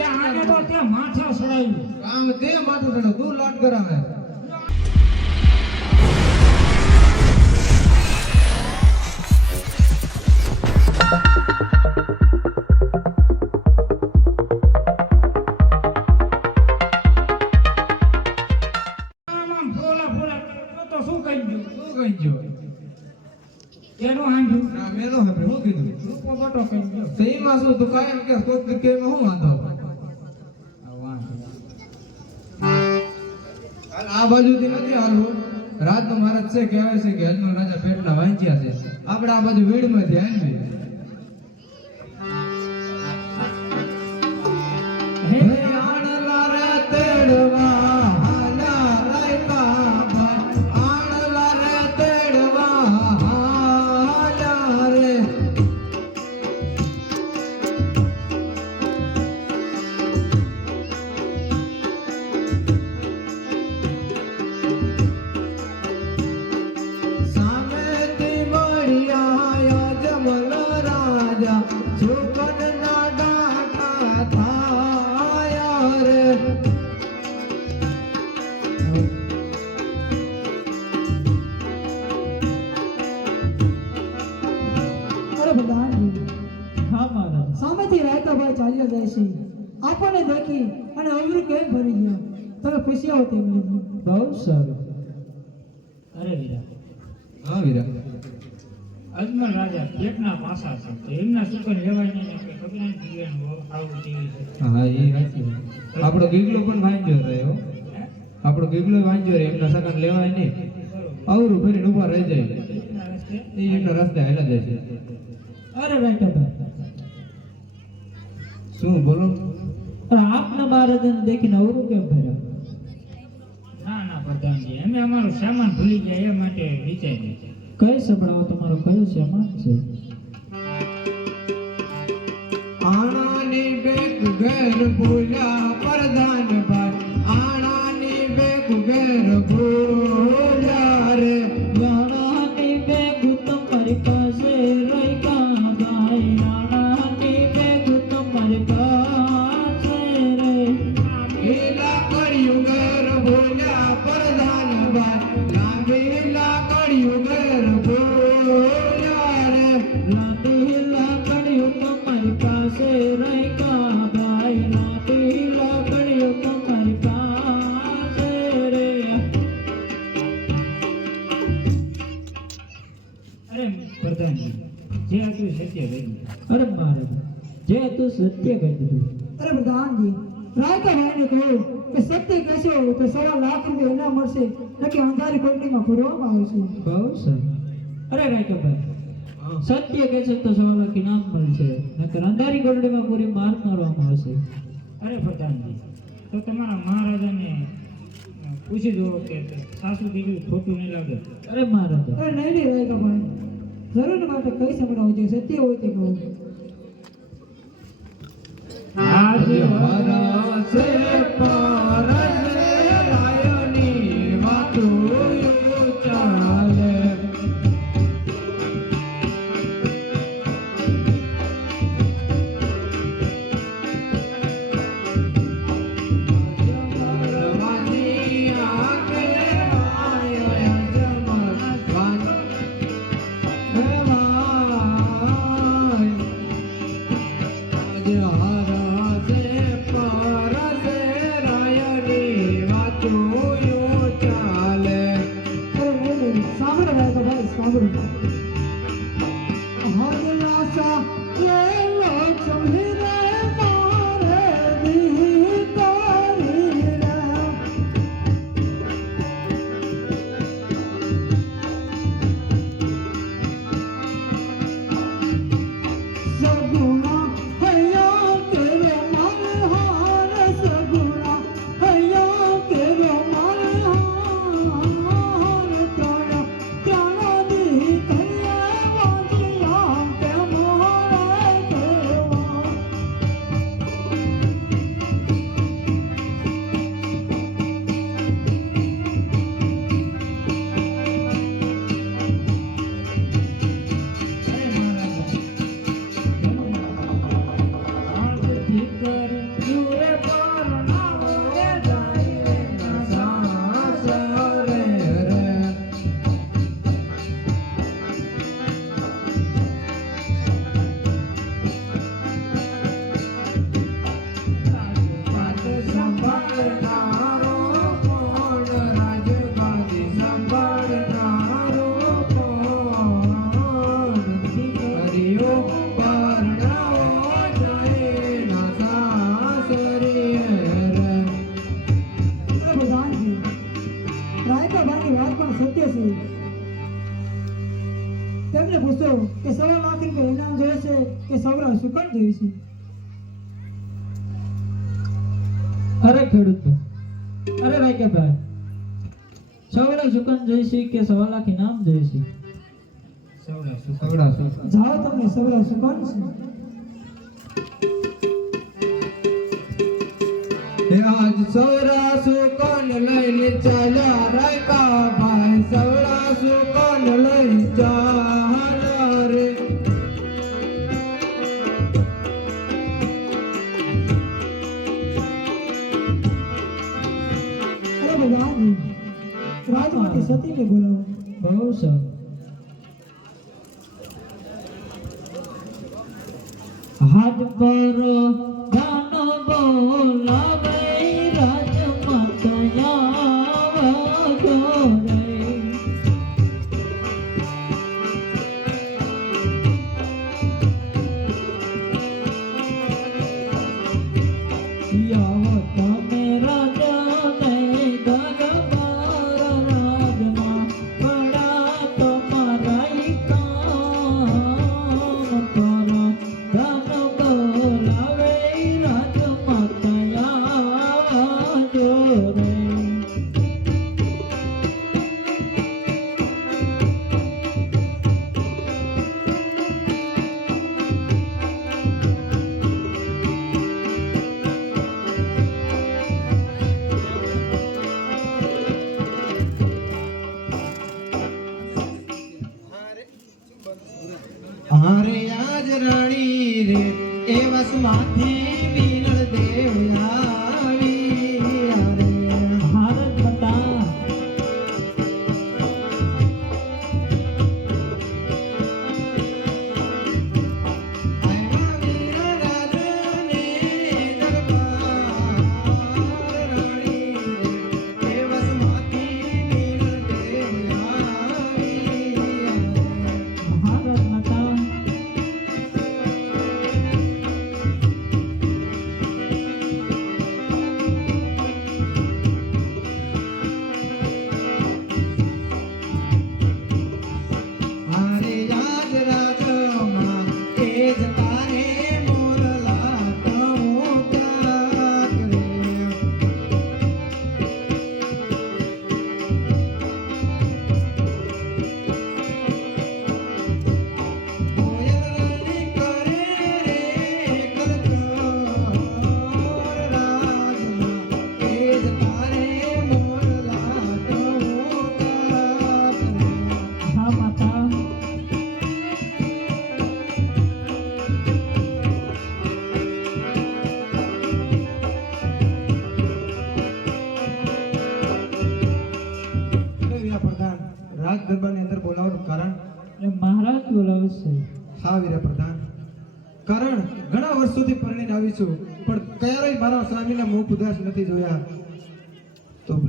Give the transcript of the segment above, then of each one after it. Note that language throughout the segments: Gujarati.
એટલે આને તો ત્યાં માથે સડાયું કામ તે માથું તું લાટ કરાવે. તો તો એનું હાંભળ્યું ના મેલો હવે શું કીધું? રૂપો બટો કહી ગયો. શું તું કાયમ કે કોક કે વાંધો આ બાજુથી નથી હાલવું. રાજનો મહારાજ છે, કહેવાય છે કે હજનો રાજા પેટના વાંચ્યા છે. આપણે આ બાજુ વીડમાં ધ્યાન દઈએ તમે ખુશી આવો તેમ. લીધી બહુ સારું. અરે વીરા. હા વીરા. અજમલ રાજા પેટના પાસા છે. તો એમના સુકન લેવાય નહીં કે ભગવાન જીવન આવું જીવી છે. હા એ સાચી આપણો ગીગલો પણ વાંચ્યો રહ્યો હે? આપણો ગીગલો વાંચ્યો રહ્યો એમના સગન લેવાય નહીં. અવરું ફરી ફરીને ઊભા રહી જાય. એ એમના રસ્તે હેલા જાય છે. અરે રાયકાભાઈ શું બોલો? આપના મહારાજાને દેખીને અવરું કેમ ભર્યા? ના ના પ્રધાનજી અમે અમારો સામાન ભૂલી ગયા એ માટે વિચારી કઈ સંભળાવો તમારો? કયો સામાન છે? આણાની બેગ ઘર ભૂલ્યા અરે મહારાજ જે તું સત્ય કહી દીધું. અરે પ્રધાનજી રાયકા ભાઈને કહ્યું તો સવા લાખ રૂપિયા એના મળશે. નક્કી અંધારી કોટડીમાં ભરવામાં આવશે. બહુ સર. અરે રાયકાભાઈ સત્ય કહેશો તો સવા લાખ ઇનામ મળશે નકર અંધારી કોટડીમાં પૂરી માર મારવામાં આવશે. અરે પ્રધાનજી તો તમારા મહારાજાને પૂછી દો કે સાસુ કીધું ખોટું નહીં લાગે. અરે મહારાજ. અરે નહીં નહીં રાયકાભાઈ જરૂર માટે કઈ સંભળાવું છે સત્ય હોય તે કહું આજ હરા સે પારસે સવડાશું જાઓ તમને સવડાશું કોણ છે. આજ સૌ को 蓝天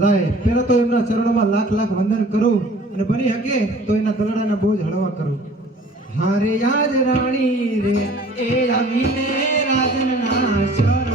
લાય. પેલા તો એમના ચરણોમાં લાખ લાખ વંદન કરું અને બની શકે તો એના દલડાના બોજ હળવા કરું. હારે યાદ રાણી રે, એ આવીને રાજનના શરણ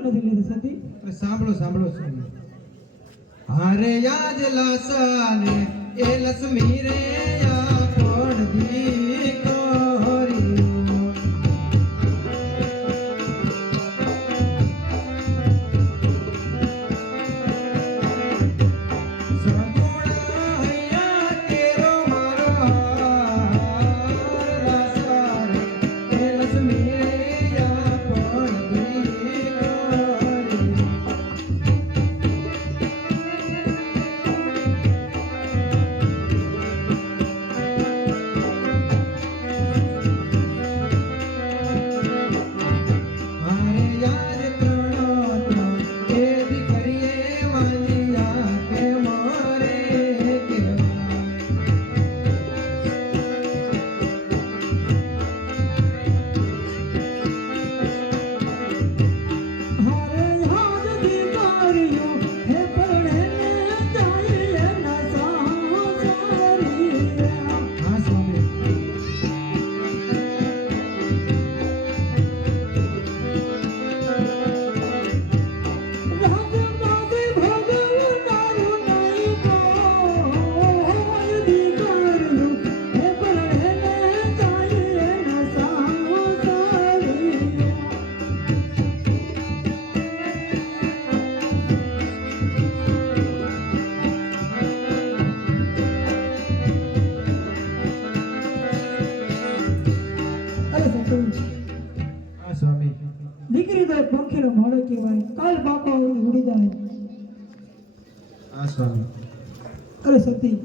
નથી લીધી સતી સાંભળો સાંભળો હારે યાદ લાસાને એ લક્ષ્મી રે આ કોણ દીકરી અરે સતી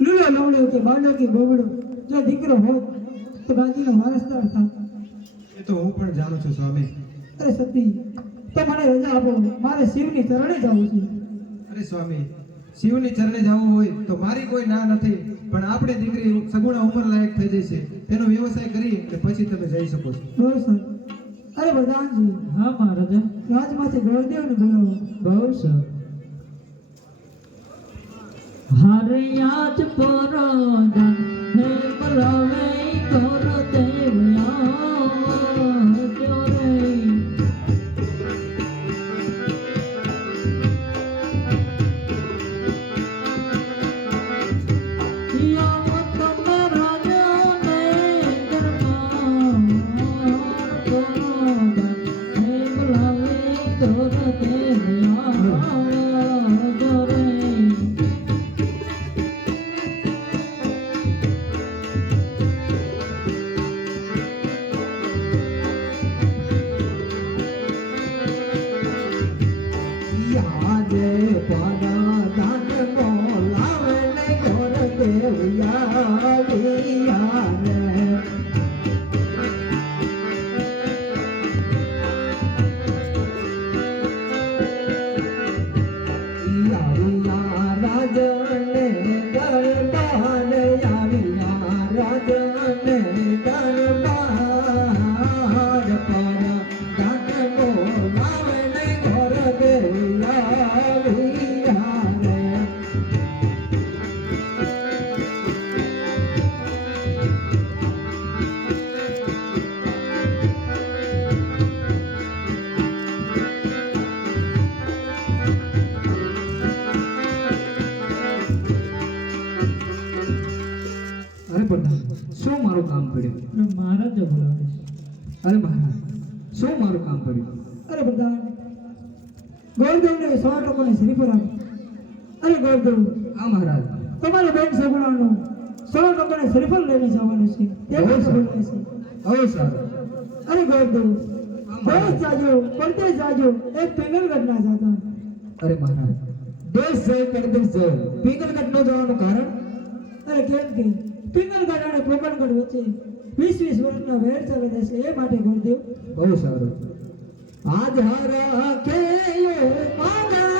લીલો લવડો કે બાળો કે બોબડો જો દીકરો હોત તો બાજીનો વારસદાર થાત એ તો હું પણ જાણું છું સ્વામી. અરે સતી તો મને રજા આપો મારે શિવની ચરણે જવું છે. અરે સ્વામી શિવની ચરણે જવું હોય તો મારી કોઈ ના નથી પણ આપણે દીકરી સગુણા ઉંમર લાયક થઈ જશે તેનો વ્યવસાય કરી કે પછી તમે જઈ શકો છો. બહુ સર. અરે વરદાનજી હા મહારાજા. રાજમાંથી ગૌરદેવને બોલાવો. બહુ સર. હારે યાદ પરોદન હે બોલાવે સો ટકાની શ્રીફળ આપો અરે ગોરદેવ આ મહારાજ. તમારે બેન સગુણાનું સો ટકાની શ્રીફળ લઈને જવાનું છે. હવે સર. અરે ગોરદેવ દેશ જાજો પરદેશ જાજો. એક પિંગલગઢ ના જાતા અરે મહારાજ દેશ જય પરદેશ જય. પિંગલગઢ નો જવાનું કારણ? અરે કેમ કે પિંગલગઢ અને પોકણગઢ વચ્ચે વીસ વીસ વર્ષનો વેર ચાલી છે એ માટે ગોરદેવ બહુ સારું. આધાર કે પાગા